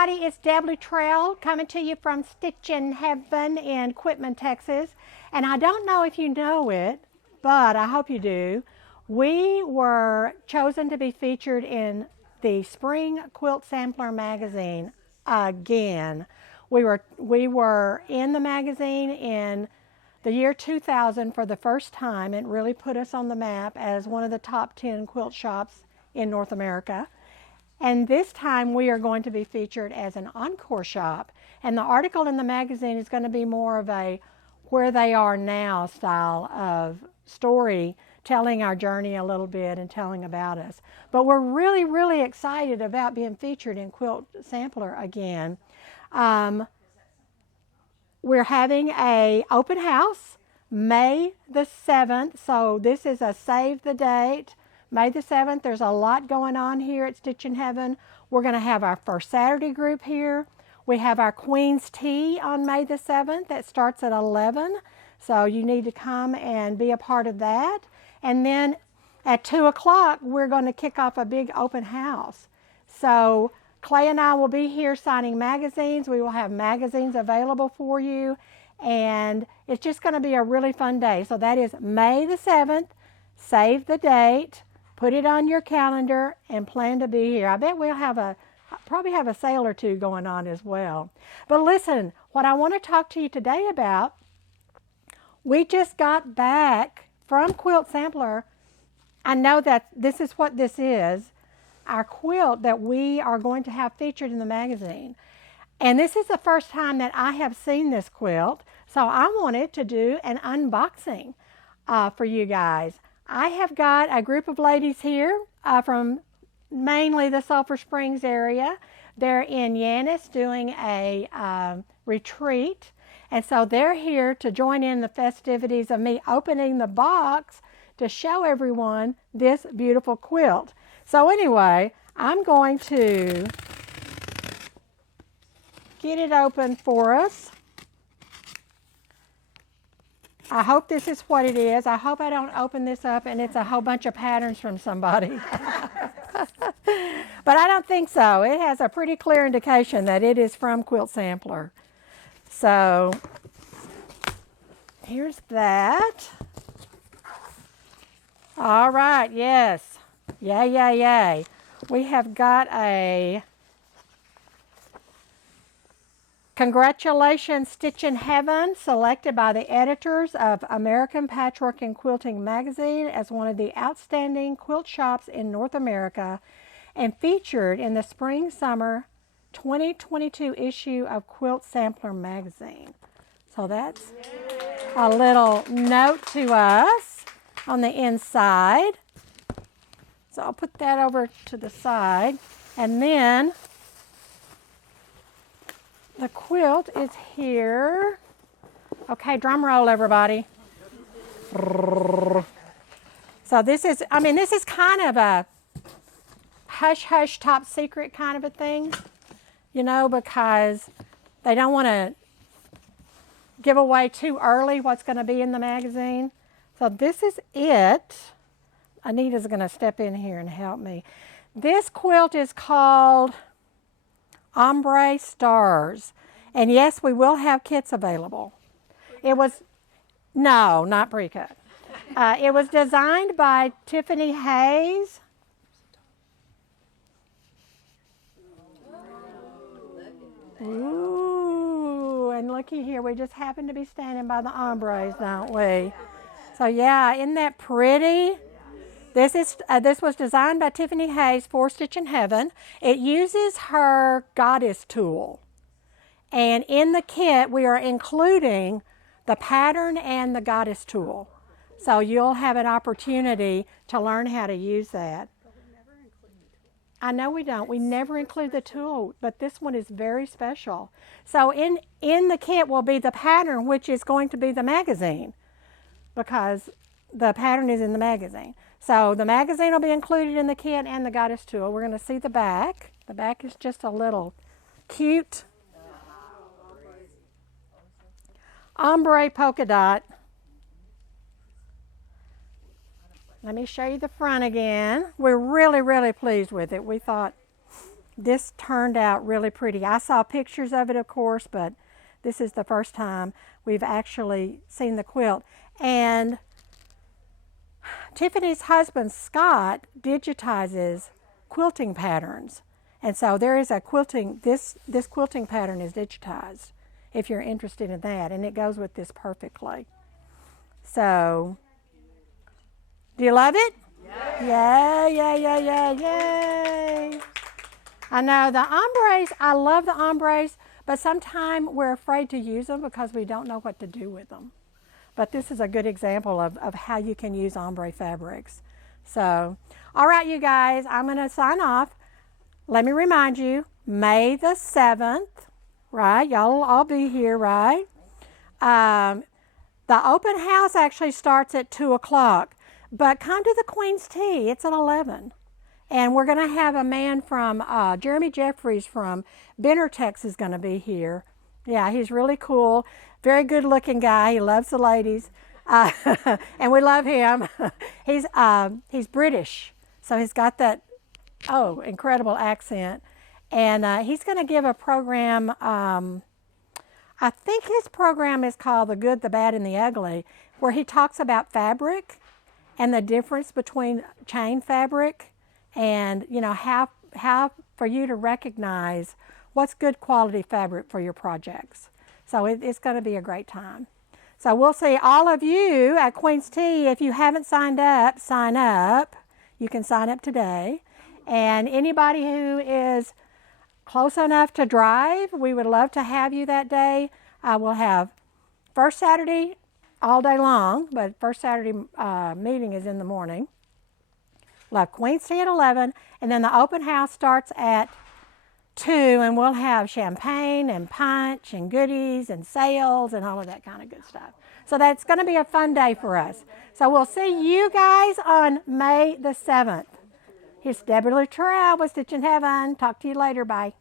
everybody, it's Deb Luttrell coming to you from Stitchin' Heaven in Quitman, Texas. And I don't know if you know it, but I hope you do. We were chosen to be featured in the Spring Quilt Sampler magazine again. We were in the magazine in the year 2000 for the first time. It really put us on the map as one of the top 10 quilt shops in North America. And this time we are going to be featured as an encore shop. And the article in the magazine is going to be more of a where they are now style of story, telling our journey a little bit and telling about us. But we're really, really excited about being featured in Quilt Sampler again. We're having an open house May the 7th. So this is a save the date. May the 7th, there's a lot going on here at Stitchin' Heaven. We're going to have our first Saturday group here. We have our Queen's Tea on May the 7th. That starts at 11. So you need to come and be a part of that. And then at 2 o'clock, we're going to kick off a big open house. So Clay and I will be here signing magazines. We will have magazines available for you. And it's just going to be a really fun day. So that is May the 7th. Save the date. Put it on your calendar and plan to be here. I bet we'll probably have a sale or two going on as well. But listen, what I want to talk to you today about, we just got back from Quilt Sampler. I know that this is what this is, our quilt that we are going to have featured in the magazine. And this is the first time that I have seen this quilt, so I wanted to do an unboxing for you guys. I have got a group of ladies here from mainly the Sulphur Springs area. They're in Yanis doing a retreat. And so they're here to join in the festivities of me opening the box to show everyone this beautiful quilt. So anyway, I'm going to get it open for us. I hope this is what it is. I hope I don't open this up and it's a whole bunch of patterns from somebody. But I don't think so. It has a pretty clear indication that it is from Quilt Sampler. So here's that. All right, yes. Yay, yay, yay. We have got a Congratulations, Stitchin' Heaven, selected by the editors of American Patchwork and Quilting magazine as one of the outstanding quilt shops in North America and featured in the Spring-Summer 2022 issue of Quilt Sampler magazine. So that's a little note to us on the inside. So I'll put that over to the side. And then the quilt is here. Okay, drum roll, everybody. So this is, this is kind of a hush-hush, top secret kind of a thing, you know, because they don't want to give away too early what's going to be in the magazine. So this is it. Anita's going to step in here and help me. This quilt is called Ombre Stars. And yes, we will have kits available. It was, no, not pre-cut. It was designed by Tiffany Hayes. Ooh, and looky here, we just happen to be standing by the ombres, don't we? So yeah, isn't that pretty? This was designed by Tiffany Hayes for Stitchin' Heaven. It uses her goddess tool. And in the kit, we are including the pattern and the goddess tool. So you'll have an opportunity to learn how to use that. I know we don't. We never include the tool, but this one is very special. So in the kit will be the pattern, which is going to be the magazine, because the pattern is in the magazine. So the magazine will be included in the kit and the goddess tool. We're going to see the back. The back is just a little cute ombre polka dot. Let me show you the front again. We're really, really pleased with it. We thought this turned out really pretty. I saw pictures of it, of course, but this is the first time we've actually seen the quilt. And Tiffany's husband, Scott, digitizes quilting patterns. And so there is a quilting, this quilting pattern is digitized if you're interested in that, and it goes with this perfectly. So, do you love it? Yay. I know the ombres, I love the ombres, but sometimes we're afraid to use them because we don't know what to do with them. But this is a good example of how you can use ombre fabrics. So, all right, you guys, I'm going to sign off. Let me remind you, May the 7th, right? Y'all will all be here, right? The open house actually starts at 2 o'clock, but come to the Queen's Tea. It's at 11. And we're going to have a man from, Jeremy Jeffries from Benner, Texas is going to be here. Yeah, he's really cool. Very good looking guy. He loves the ladies. And we love him. He's British. So he's got that, incredible accent. And he's going to give a program, I think his program is called The Good, the Bad, and the Ugly, where he talks about fabric and the difference between chain fabric and, you know, how for you to recognize what's good quality fabric for your projects. So it's going to be a great time. So we'll see all of you at Queen's Tea. If you haven't signed up, sign up. You can sign up today. And anybody who is close enough to drive, we would love to have you that day. We'll have first Saturday all day long, but first Saturday meeting is in the morning. We'll have Queen's Tea at 11, and then the open house starts at 2, and we'll have champagne and punch and goodies and sales and all of that kind of good stuff. So that's going to be a fun day for us. So we'll see you guys on May the 7th. Here's Deb Luttrell with Stitch in Heaven. Talk to you later. Bye.